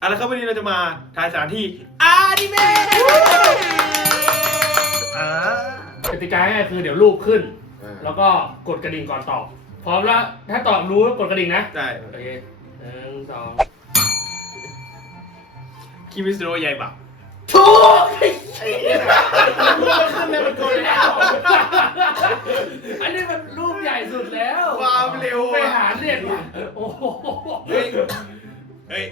เอาละครับวันนี้เราจะมาทายสถานที่อานิเมะอ่ากติกาง่ายๆคือเดี๋ยวรูปขึ้นอ่าแล้วก็กดกระดิ่งก่อนตอบ พร้อมแล้ว ถ้าตอบรู้กดกระดิ่งนะ ได้โอเคหนึ่งสองคิมิสโนะใหญ่บักถูกขึ้นเลยมันโกนแล้ว อันนี้มันรูปใหญ่สุดแล้วความเร็วไปอะหาเน็ตว่ะโอ้โห เฮ้ย เฮ้ย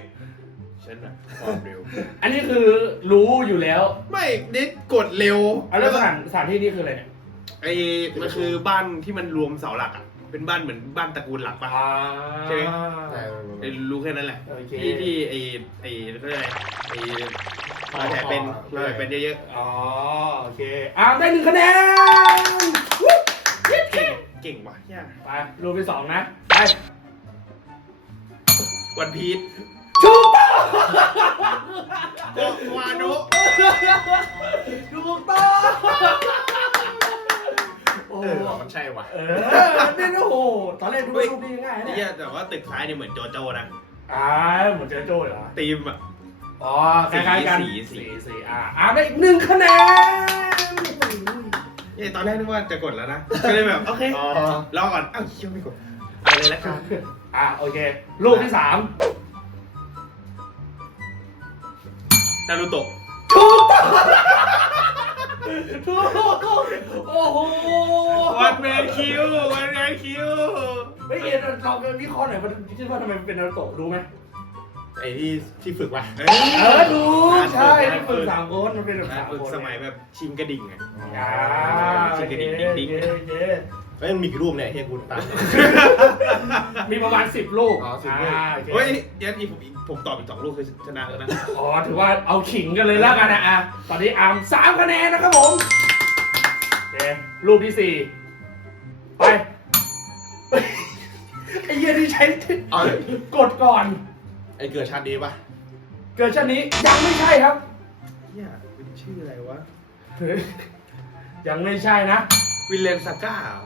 ฉันอะความเร็ว อันนี้คือรู้อยู่แล้วไม่นิดกดเร็วเอาแล้วสถานสถานที่นี่คืออะไรเนี่ยไอ้มันคือบ้านที่มันรวมเสาหลักอะ เป็นบ้านเหมือนบ้านตระกูลหลักปะ ใช่ไหม ใช่ไอ้รู้แค่นั้นแหละ โอเคที่ที่ไอ้ไอ้เขาเรียกอะไรไอ้รอยแผลเป็นรอยแผลเป็นเยอะอ๋อโอเคอ้าวได้หนึ่งคะแนนๆเก่งเก่งว่ะย่าไปรูปที่สองนะ ไปวันพีช ถูกต้อง โกวาโนะถูกต้องโอ้เออมันใช่ว่ะเออนี่นะโอ้โหตอนแรกดูรูปนี้ง่ายๆไอ้เนี่เหี้ยยแต่ว่าตึกซ้ายเนี่ยเหมือนโจโจ้นะ อ่าเหมือนเจอโจ้เหรอธีมอะ อ๋อคล้ายๆกันสีสี สีอ่าอ่าได้อีกหนึ่งคะแนนเอ้ยตอนแรกนึกว่าจะกดแล้วนะ ก็เลยแบบโอเคอ๋อรอก่อนอ้าวเชี่ยไม่กด เอาเลยแล้วกัน อ่าโอเครูปที่สาม นารูโตะถูกต้องถูกโอ้โหวันแมนคิววันแมนคิวไม่เอ็นลองวิเคราะห์หน่อยมันคิดว่าทำไมมันเป็นนารูโตะรู้ไหมไอ้ที่ที่ฝึกว่ะเอเออดูใช่ที่ฝึกสามคนมันเป็นแบบสามฝึกคนสมัยแบบชิงกระดิ่งไงอ่าชิโอคเคกี้พายดิ้งดิ้งโอ เคเอ้ยมันมีกี่รูปเนี่ยเฮียกูตาม มีประมาณสิบลูกอ๋อ10ลูกาโอเคเฮ้ยเดี๋ยวนี้ผมอีกผมตอบอีกสองลูกคือชนะแล้วนะ อ๋อ ถือว่าเอาขิงกันเลยแล้วกันนะอะ ตอนนี้อาร์มสามคะแนนนะครับผม โอเครูปที่สี่ไป ไอ้เหี้ยที่ใช้เอากดก่อน ไอ้เกิดชาติดีป่ะเกิดชาตินี้ยังไม่ใช่ครับเนี่ยเป็นชื่ออะไรวะเฮ้ยยังไม่ใช่นะ วิลเลนซาก้าเหรอยังไม่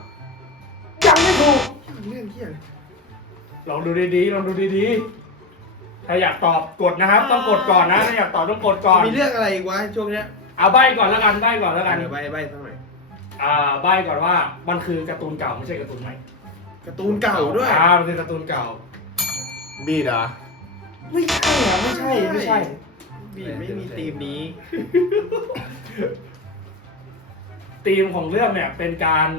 ถูกเรื่องเที่ยอะไรลองดูดีๆลองดูดีๆ ถ้าอยากตอบกดนะครับ ต้องกดก่อนนะ ถ้าอยากตอบต้องกดก่อน มีเรื่องอะไรอีกวะช่วงเนี้ยเอาใบก่อนแล้วกันใบก่อนแล้วกัน เดี๋ยวใบใบสักหน่อยอ่าใบก่อนว่ามันคือการ์ตูนเก่าไม่ใช่การ์ตูนใหม่การ์ตูนเก่าด้วยอ่ามันคือการ์ตูนเก่า บีดเหรอไม่ใช่อะไม่ใช่ไม่ใช่ บีไม่มีธีมนี้ ธีมของเรื่องเนี่ยเป็นการ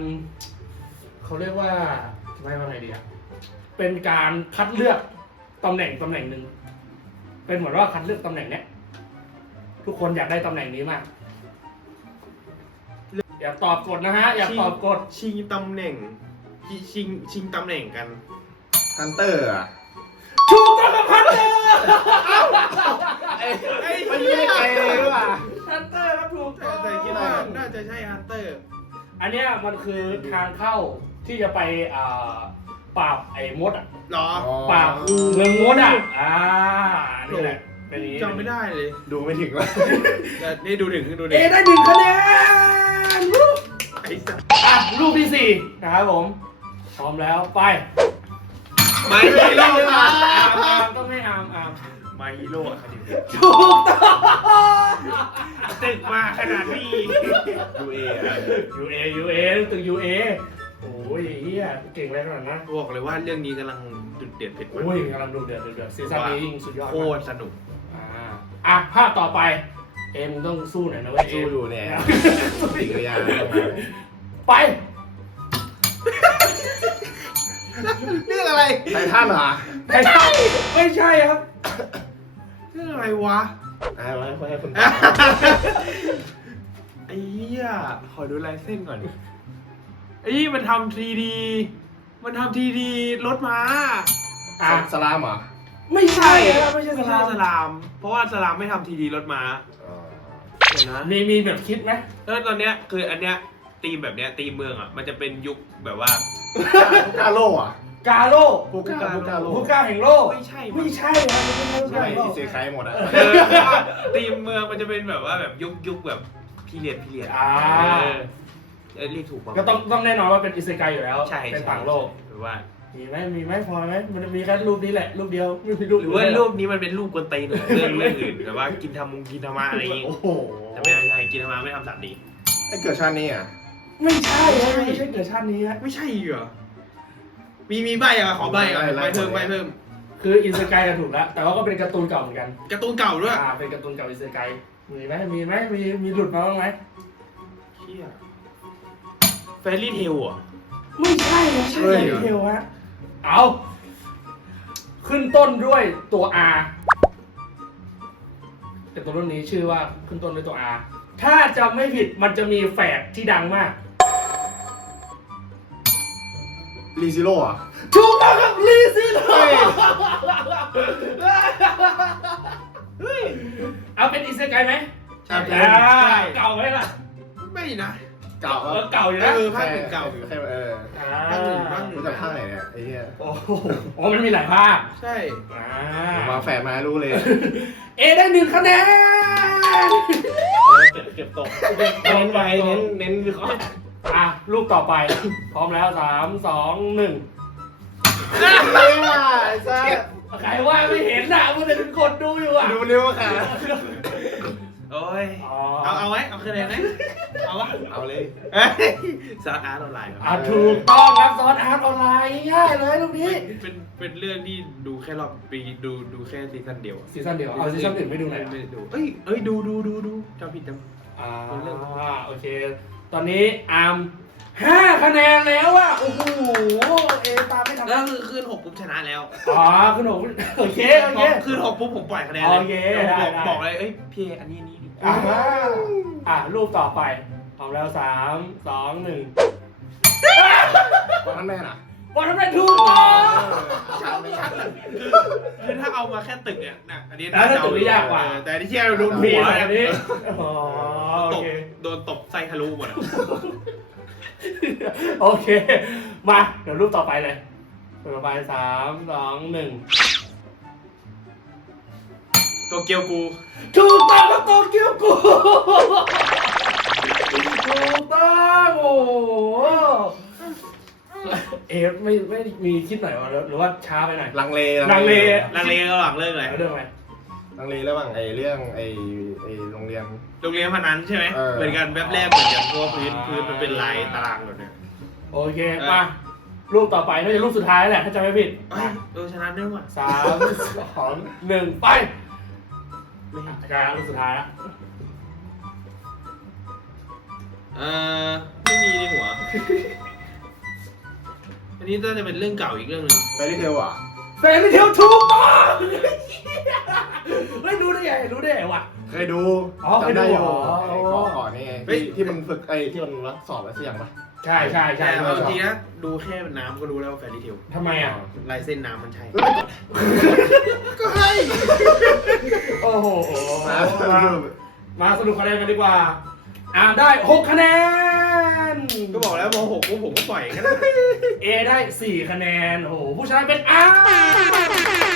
เขาเรียกว่า จะไม่ว่าไงดีอะเป็นการคัดเลือกตำแหน่งตำแหน่งหนึ่ง เป็นเหมือนว่าคัดเลือกตำแหน่งเนี้ยทุกคนอยากได้ตำแหน่งนี้มาก อยากตอบกดนะฮะ อยากตอบกด ชิงตำแหน่งชิชิงชิงตำแหน่งกันฮันเตอร์อะถูกต้องกับพันเตอร์ไอ้ไอ้ไม่เหี้ใช่ยเกย์ว่ะฮันเตอร์ครับถูกต้องแต่คิดว่าน่าจะใช่ฮันเตอร์ อันเนี้ยมันคือทางเข้า ที่จะไปอ่าปราบไอ้มดอะหรอปราบเมืองมดอะอ่านี่แหละเป็นอย่างนี้จำไม่ได้เลยดูไม่ถึงว่ะแต่นี่ดูถึงดูถึเองได้หนึ่งคะแนนวู้ไอ้สัสอะรูปที่สี่นะครับผมพร้อมแล้วไปมาฮีโร่อามาร์มอาร์มต้องให้อาร์มอาร์มมาฮีโร่อะถูกต้องตึกมาขนาดนี้ดูเออะยูเอยูเอตึกยูเอ โอ้ยเฮียเก่งเลยขนาดนั้นบอกเลยว่าเรื่องนี้กำลังดุเดือดเผ็ดมันโอ้ยกำลังดูเดือดดูเดือดซีซั่นนี้ยิ่งสุดยอดโคมากตรสนุกอ่าอะภาพต่อไป เอ็มต้องสู้หน่อยนะเว้ยสู้เอ็มอยู่เนี่ยปฏิกิริยาไปเรื่องอะไรไททันเหรอไม่ใช่ไม่ใช่ครับเรื่องอะไรวะอ่าไว้ไว้ให้คุณไอ้เหี้ยขอดูลายเส้นก่อน ไอ้เหี้ยมันทำ 3D มันทำ 3D รถม้าอะสลามเหรอ ไม่ใช่ครับไม่ใช่สไม่ลาใช่มสลาม เพราะว่าสลามไม่ทำ 3D รถม้าอ๋อเห็นนะ มีมีแบบคิดไหมแล้วตอนเนี้ยคืออันเนี้ยธีมแบบเนี้ยธีมเมืองอะมันจะเป็นยุคแบบว่า กาโลอะกาโร่กูกากูกาโลผู้กล้าแห่งโลก ไม่ใช่ไม่ใช่ครับไม่ใช่ผู้กใช่ล้าแห่งโลที่กเซคายหมดอะ เออธีมเมืองมันจะเป็นแบบว่าแบบยุคยุคแบบพีเรียดพีเรียดอ่า เออ เรียกถูกป่ะก็ต้องต้องแน่นอนว่าเป็นอิเซไกอยู่แล้ว ใช่เป็นใช่ต่างโลก หรือว่ามีไหมมีไหมพอไหมมันมีแค่รูปนี้แหละ รูปเดียวไม่มีรูปหรือว่ารูปนี้มันเป็นรูปกวนตีนหรือเรื่องเรื่องอื่นแบบว่ากินทำมุงกินธรรมะอะไรอย่างงี้โอ้โหแต่ไม่ใช่กินธรรมะไม่ทำแบบนี้ไอ้เกิดชาตินี้อะ ไม่ใช่ฮะไม่ใช่เกิดชาตินี้ฮะไม่ใช่เหรอ มีมีใบอะขอใบอะใบเพิ่มใบเพิ่ม คืออินสกายถูกแล้วแต่ว่าก็เป็นการ์ตูนเก่าเหมือนกันการ์ตูนเก่าด้วยอ่าเป็นการ์ตูนเก่าอินสกายมีไหมมีไหมมีมีหลุดมาบ้างไหมเชี่ย แฟรี่เทลอะ ไม่ใช่ไม่ใช่เฮ้ย ดีเทลฮะเอาขึ้นต้นด้วยตัว R แต่ตัวรุ่นนี้ชื่อว่าขึ้นต้นด้วยตัว R ถ้าจำไม่ผิดมันจะมีแฝดที่ดังมาก รีซิโร่อะถูกต้องครับลีซิโลเฮ้ยเอาเป็นอินสกายไหมใช่ อ่าเก่าไหมล่ะ ไม่นะ เก่าเออเก่าอยู่นะเออภาคหนึ่งเก่าอยู่แค่เอออ่าภาคหนึ่งภาคหนึ่ง รู้จักภาคไหนเนี่ยไอ้เหี้ยโอ้โหอ๋อมันมีหลายภาคใช่ อ่ามาแฝดมารู้เลย เอได้หนึ่งคะแนนเก็บเก็บตกเน้นไปเน้นเน้นวิเคราะห์อะลูกต่อไป พร้อมแล้วสามสองหนึ่งจ้าใครว่าไม่เห็นน่ะมันจะเป็นคนดูอยู่อะดูเร็วค่ะ โอ้ย อ๋อเอาเอาไว้ เอาคะแนนไหมเอาวะเอาเลยเอ้ยสาอาร์ตออนไลน์อะถูกต้องครับสอนอาร์ตออนไลน์ง่ายเลยลูกนี้เป็นเป็นเรื่องที่ดูแค่รอบปีดูดูแค่ซีซั่นเดียวอะซีซั่นเดียวเอาซีซั่นอื่นไม่ดูหน่อยไม่ดูเอ้ยเอ้ยดูดูดูดูจำผิดจำ อ่าเรื่องโอเค ตอนนี้อาร์มห้าคะแนนแล้วอะโอ้โหเอตามไม่ทันแล้วคือคืนหกปุ๊บชนะแล้วอ๋อคุณหนูโอเคโอเค คืนหกปุ๊บผมปล่อยคะแนนเลยโอเคแล้วบอกได้ได้ บอกเลยเอ้ยพี่อันนี้อันนี้ อ่าอะรูปต่อไปพร้อมแล้วสามสองหนึ่งวันนั้นแม่น่ะบอลทำได้ถูกต้องช่างช่างคือถ้าเอามาแค่ตึกเนี่ยนะอันนี้แล้วถ้าตึกนี่ยากกว่า เออแต่ที่เชี่ยเราดูมีหัวแบบนี้อ๋อโอตบเค โดนตบไส้ทะลุหมดอะโอเค มา เดี๋ยวรูปต่อไปเลยรูปต่อไปสามสองหนึ่ง ตัวเกียวกู ถูกต้องครับโตเกียวกูถูกต้องโอ้โหเอฟไม่ไม่มีคิดหน่อยวะหรือว่าช้าไปหน่อย ลังเลลังเล ลังเลระหว่างเรื่องอะไรเรื่องอะไรลังเลระหว่างไอ้เรื่องไอ้ไอ้โรงเรียน โรงเรียนพนันใช่ไหมเออ เหมือนกันแบบแรกเหมือนกันเพราะว่าพื้นพื้นมันเป็นลายตารางแบบเนี้ย โอเคมารูปต่อไปน่าจะรูปสุดท้ายแหละถ้าจำไม่ผิดเอ้ยเออชนะได้ว่ะสามสองหนึ่งไป อาจารย์รูปสุดท้ายแล้วเออไม่มีในหัว อันนี้น่าจะเป็นเรื่องเก่าอีกเรื่องหนึงแฟรี่เทลอะแฟนไม่เที่ยวถูกต้องเฮ้ยรู้ได้ไงรู้ได้ไงวะ เคยดูอ๋อจำได้อยู่เคยดูไอ้อ๋อก่อก่อนนี่ไงที่ที่มันฝึกไอ้ที่มันรับสอบอะไรสักอย่างปะ ใช่ใช่ใช่แต่ใช่เอาจริงๆนะดูแค่น้ำก็รู้แล้วว่าแฟรี่เทลทำไมอะ ลายเส้นน้ำมันใช่ ก็ให้ โอ้โหมามามาสรุปคะแนนกันดีกว่า อ่าได้หกคะแนน ก็บอกแล้วมหกปุ๊บผมก็ปล่อยกันนะ เอได้สี่คะแนน โอ้โหผู้ชนะเป็นอาร์